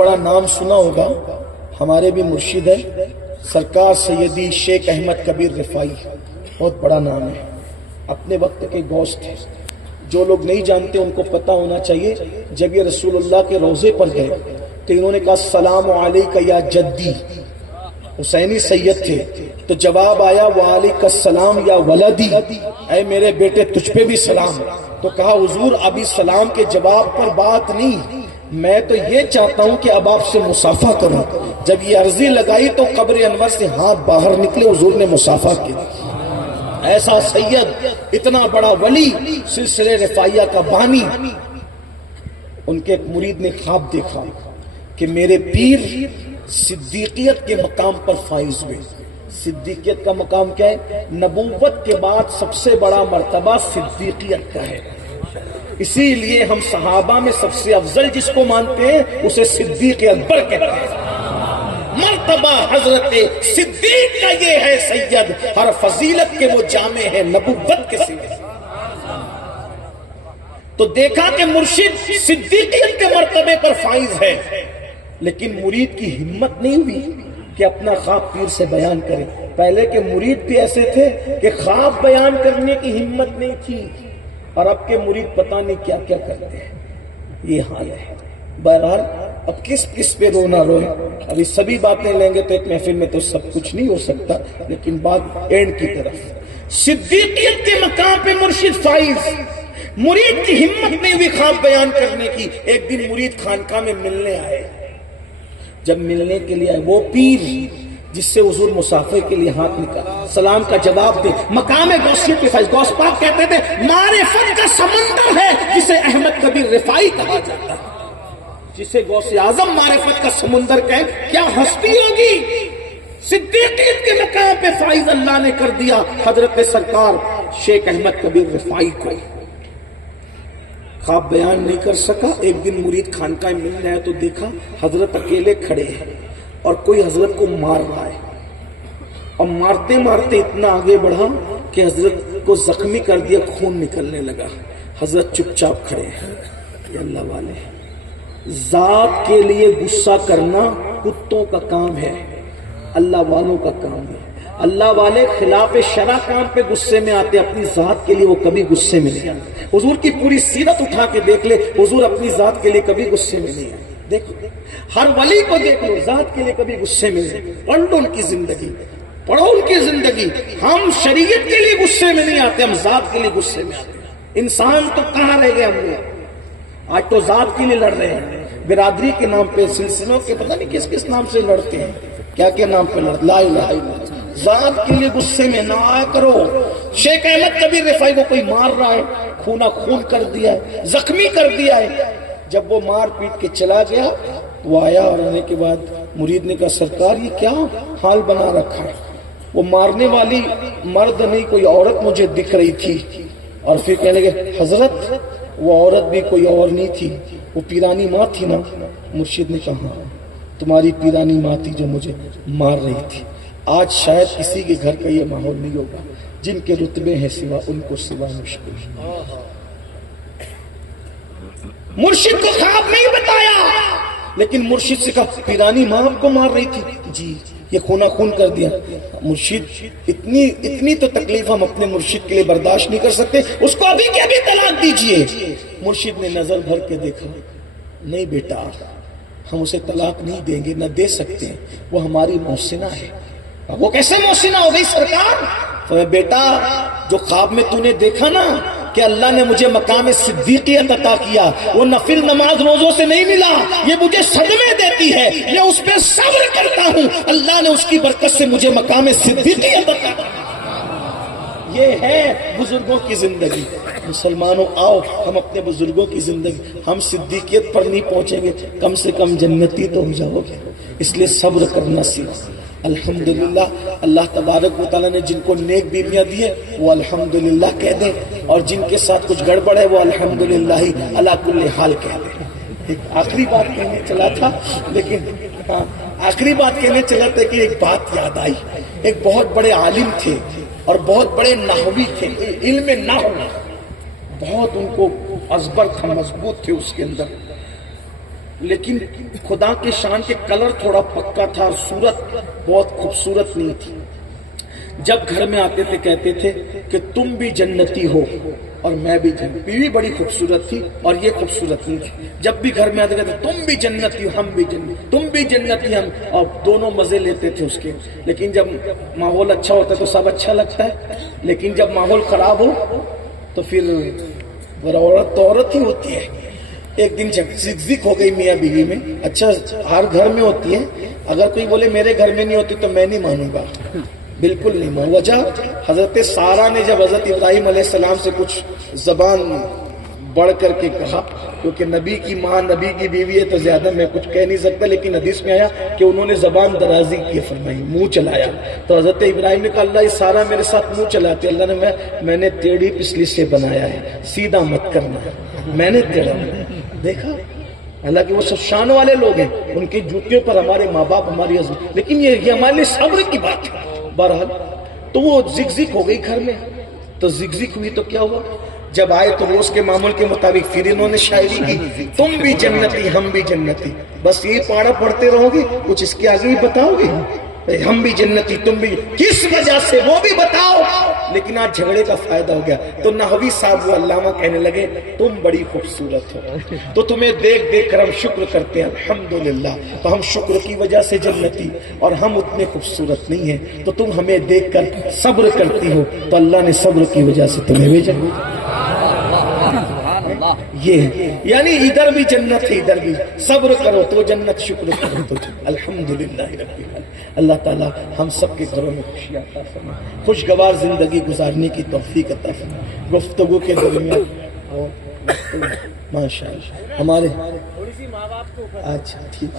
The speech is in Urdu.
بڑا نام سنا ہوگا، ہمارے بھی مرشد ہے سرکار سیدی شیخ احمد کبیر رفائی، بہت بڑا نام ہے، اپنے وقت کے غوث تھے۔ جو لوگ نہیں جانتے ان کو پتہ ہونا چاہیے، جب یہ رسول اللہ کے روضے پر گئے تو انہوں نے کہا السلام علیکہ یا جدی، حسینی سید تھے، تو جواب آیا وعلیکہ السلام یا ولدی، اے میرے بیٹے تجھ پہ بھی سلام۔ تو کہا حضور ابھی سلام کے جواب پر بات نہیں، میں تو یہ چاہتا ہوں کہ اب آپ سے مصافحہ کروں۔ جب یہ عرضی لگائی تو قبر انور سے ہاتھ باہر نکلے، حضور نے مصافحہ کیا۔ ایسا سید، اتنا بڑا ولی، سلسلے رفاعیہ کا بانی، ان کے ایک مرید نے خواب دیکھا کہ میرے پیر صدیقیت کے مقام پر فائز ہوئے۔ صدیقیت کا مقام کیا ہے؟ نبوت کے بعد سب سے بڑا مرتبہ صدیقیت کا ہے، اسی لیے ہم صحابہ میں سب سے افضل جس کو مانتے ہیں اسے صدیق اکبر کہتے ہیں۔ مرتبہ حضرت صدیق کا یہ ہے سید، ہر فضیلت کے وہ جامع ہے نبوت کے سوا۔ تو دیکھا کہ مرشد صدیقیت کے مرتبے پر فائز ہے، لیکن مرید کی ہمت نہیں ہوئی کہ اپنا خواب پیر سے بیان کرے۔ پہلے کے مرید بھی ایسے تھے کہ خواب بیان کرنے کی ہمت نہیں تھی، اور اب کے مرید پتہ نہیں کیا کیا کرتے ہیں، یہ حال ہے۔ بہرحال اب کس پہ رونا روئے، ابھی سبھی باتیں لیں گے تو ایک محفل میں تو سب کچھ نہیں ہو سکتا، لیکن بات اینڈ کی طرف۔ صدیقیت کے مقام پہ مرشد فائز، مرید کی ہمت نہیں ہوئی خواب بیان کرنے کی۔ ایک دن مرید خانقاہ میں ملنے آئے، جب ملنے کے لیے آئے وہ پیر جس سے حضور مسافر کے لیے ہاتھ نکالا، سلام کا جواب دے، مقام غوثیت پہ فائز۔ غوث پاک کہتے تھے معرفت کا سمندر ہے جسے احمد کبیر رفاعی کہا جاتا ہے، جسے غوث اعظم معرفت کا سمندر کہے، کیا ہستی ہوگی۔ صدیقیت کے مقام پہ فائز اللہ نے کر دیا حضرت سرکار شیخ احمد کبیر رفاعی کو۔ خواب بیان نہیں کر سکا۔ ایک دن مرید خانقاہ میں ملنے آیا تو دیکھا حضرت اکیلے کھڑے ہیں اور کوئی حضرت کو مار رہا ہے، اور مارتے مارتے اتنا آگے بڑھا کہ حضرت کو زخمی کر دیا، خون نکلنے لگا۔ حضرت چپ چاپ کھڑے ہیں۔ یہ اللہ والے ذات کے لیے غصہ کرنا کتوں کا کام ہے، اللہ والوں کا کام ہے۔ اللہ والے خلاف شرع کام پہ غصے میں آتے، اپنی ذات کے لیے وہ کبھی غصے میں نہیں آتے۔ حضور کی پوری سیرت اٹھا کے دیکھ لے، حضور اپنی ذات کے لیے کبھی غصے میں نہیں آتے۔ دیکھو ہر ولی کو دیکھ لو، ذات کے لیے کبھی غصے میں نہیں۔ پڑھ لو ان کی زندگی، پڑھو ان کی زندگی۔ ہم شریعت کے لیے غصے میں نہیں آتے، ہم ذات کے لیے غصے میں آتے ہیں۔ انسان تو کہاں رہ گئے ہم لوگ، آج تو ذات کے لیے لڑ رہے ہیں، برادری کے نام پہ، سلسلوں کے پتہ نہیں کس کس نام سے لڑتے ہیں، کیا کیا نام پہ لڑتے، لا الہ الا اللہ۔ ذات کے لیے غصے میں نہ آیا کرو۔ شیخ احمد کبیر رفاعی کو کوئی مار رہا ہے، خونہ خون کر دیا ہے، زخمی کر دیا ہے۔ جب وہ مار پیٹ کے چلا گیا، وہ آیا اور آنے کے بعد مرید نے کہا سرکار یہ کیا حال بنا رکھا ہے؟ وہ مارنے والی مرد نہیں کوئی عورت مجھے دکھ رہی تھی، اور پھر کہنے لگے حضرت وہ عورت بھی کوئی اور نہیں تھی، وہ پیرانی ماں تھی نا۔ مرشد نے کہا ہاں تمہاری پیرانی ماں تھی جو مجھے مار رہی تھی۔ آج شاید کسی کے گھر کا یہ ماحول نہیں ہوگا، جن کے رتبے ہیں سوا ان کو سوا مشکل ہے۔ مرشد کو خواب نہیں بتایا، لیکن مرشد سے کہا پیرانی ماں آپ کو مار رہی تھی، جی یہ خونہ خون کر دیا۔ مرشد اتنی تو تکلیف ہم اپنے مرشد کے لیے برداشت نہیں کر سکتے، اس کو ابھی کے ابھی طلاق دیجئے۔ مرشد نے نظر بھر کے دیکھا، نہیں بیٹا ہم اسے طلاق نہیں دیں گے، نہ دے سکتے ہیں، وہ ہماری محسنہ ہے۔ وہ کیسے محسنہ ہو گئی سرکار؟ تو بیٹا جو خواب میں تو نے دیکھا نا کہ اللہ نے مجھے مقام صدیقیت عطا کیا، وہ نفل نماز روزوں سے نہیں ملا، یہ مجھے صدمے دیتی ہے، میں اس پہ صبر کرتا ہوں، اللہ نے اس کی برکت سے مجھے مقام صدیقیت عطا کیا۔ یہ ہے بزرگوں کی زندگی۔ مسلمانوں آؤ ہم اپنے بزرگوں کی زندگی، ہم صدیقیت پر نہیں پہنچیں گے، کم سے کم جنتی تو ہو جاؤ گے، اس لیے صبر کرنا سیکھ۔ الحمدللہ اللہ تبارک و تعالیٰ نے جن کو نیک بیویاں دی ہیں وہ الحمدللہ کہہ دیں، اور جن کے ساتھ کچھ گڑبڑ ہے وہ الحمدللہ ہی علی کل حال کہہ دیں۔ ایک آخری بات کہنے چلا تھا، لیکن آخری بات کہنے چلا تھا کہ ایک بات یاد آئی۔ ایک بہت بڑے عالم تھے اور بہت بڑے نحوی تھے، علم نحو بہت ان کو ازبر تھا، مضبوط تھے اس کے اندر۔ لیکن خدا کے شان کے کلر تھوڑا پکا تھا اور صورت بہت خوبصورت نہیں تھی. جب گھر میں آتے تھے کہتے تھے کہ تم بھی جنتی ہو اور میں بھی جنتی. بیوی بڑی خوبصورت تھی اور یہ خوبصورت نہیں تھی. جب بھی گھر میں آتے کہتے تم بھی جنتی ہو ہم بھی جنتی, تم بھی جنتی ہم, اور دونوں مزے لیتے تھے اس کے. لیکن جب ماحول اچھا ہوتا ہے تو سب اچھا لگتا ہے, لیکن جب ماحول خراب ہو تو پھر عورت تو عورت ہی ہوتی ہے. ایک دن زک ہو گئی میاں بیوی میں. اچھا ہر گھر میں ہوتی ہے, اگر کوئی بولے میرے گھر میں نہیں ہوتی تو میں نہیں مانوں گا, بالکل نہیں مانوں. وجہ حضرت سارہ نے جب حضرت ابراہیم علیہ السلام سے کچھ زبان بڑھ کر کے کہا, کیونکہ نبی کی ماں نبی کی بیوی ہے تو زیادہ میں کچھ کہہ نہیں سکتا, لیکن حدیث میں آیا کہ انہوں نے زبان درازی کی فرمائی, منہ چلایا. تو حضرت ابراہیم نے کہا اللہ یہ سارہ میرے ساتھ منہ چلاتی. اللہ نے میں نے ٹیڑھی پسلی سے بنایا ہے, سیدھا مت کرنا, میں نے ٹیڑھا دیکھا. حالانکہ وہ سب شان والے لوگ ہیں, ان کی جوتیوں پر ہمارے ماں باپ ہماری عزت, لیکن یہ ہمارے لیے صبر کی بات ہے. بہرحال تو وہ زک ہو گئی گھر میں. تو زک ہوئی تو کیا ہوا, جب آئے تو روز کے معمول کے مطابق پھر انہوں نے شاعری کی, تم بھی جنتی ہم بھی جنتی. بس یہی پاڑا پڑھتے رہو گے, کچھ اس کے آگے ہی بتاؤ گے, ہم بھی جنتی تم بھی, کس وجہ سے وہ بھی بتاؤ. لیکن آج جھگڑے کا فائدہ ہو گیا. تو نحوی صاحب وہ علامہ کہنے لگے تم بڑی خوبصورت ہو, تو تمہیں دیکھ دیکھ کر ہم شکر کرتے ہیں الحمدللہ. تو ہم شکر کی وجہ سے جنتی, اور ہم اتنے خوبصورت نہیں ہیں, تو تم ہمیں دیکھ کر صبر کرتی ہو, تو اللہ نے صبر کی وجہ سے تمہیں بھیجا. یہ ہے یعنی ادھر بھی جنت ہے ادھر بھی. صبر کرو تو جنت, شکر کرو تو جنت. الحمدللہ رب العالمین. اللہ تعالی ہم سب کے گھروں میں خوشی عطا فرمائے, خوشگوار زندگی گزارنے کی توفیق عطا فرمائے. گفتگو کے درمیان ماشاء اللہ ہمارے اچھا ٹھیک.